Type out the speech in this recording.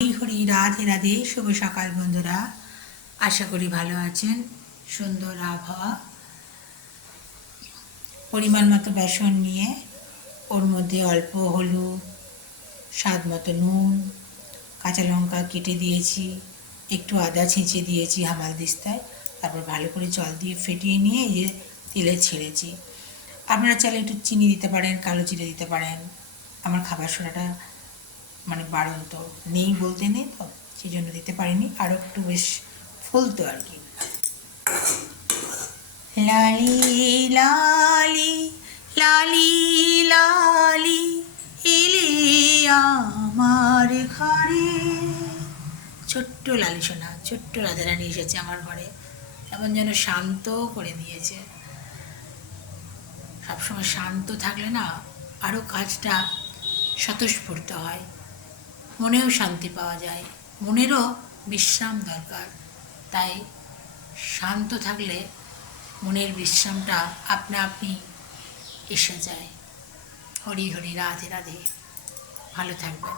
হরি হরি, রাধে রাধে। শুভ সকাল বন্ধুরা, আশা করি ভালো আছেন। সুন্দর আবহাওয়া, পরিমাণ মতো বেসন নিয়ে ওর মধ্যে অল্প হলুদ, স্বাদ মতো নুন, কাঁচা লঙ্কা কেটে দিয়েছি, একটু আদা ছেঁচে দিয়েছি হামাল দিস্তায়। তারপর ভালো করে জল দিয়ে ফেটিয়ে নিয়ে এই যে তেলে ছেড়েছি। আপনারা চাইলে একটু চিনি দিতে পারেন, কালো জিরে দিতে পারেন। আমার খাবার সোডাটা বাড়ন্ত নেই, বলতে নেই, তো সেই জন্য দিতে পারিনি। আরও একটু বেশ ফুলতো আর কি। লালি লালি লালি লালি এলে আমার ঘরে। ছোট্ট লালি সোনা, ছোট্ট রাধারানী এসেছে আমার ঘরে, এমন যেন শান্ত করে দিয়েছে। সবসময় শান্ত থাকলে না আরও কাজটা স্বতঃস্ফূর্ত হয়, মনেও শান্তি পাওয়া যায়, মনেরও বিশ্রাম দরকার। তাই শান্ত থাকলে মনের বিশ্রামটা আপনা আপনি এসে যায়। হরি হরি, রাধে রাধে। ভালো থাকবেন।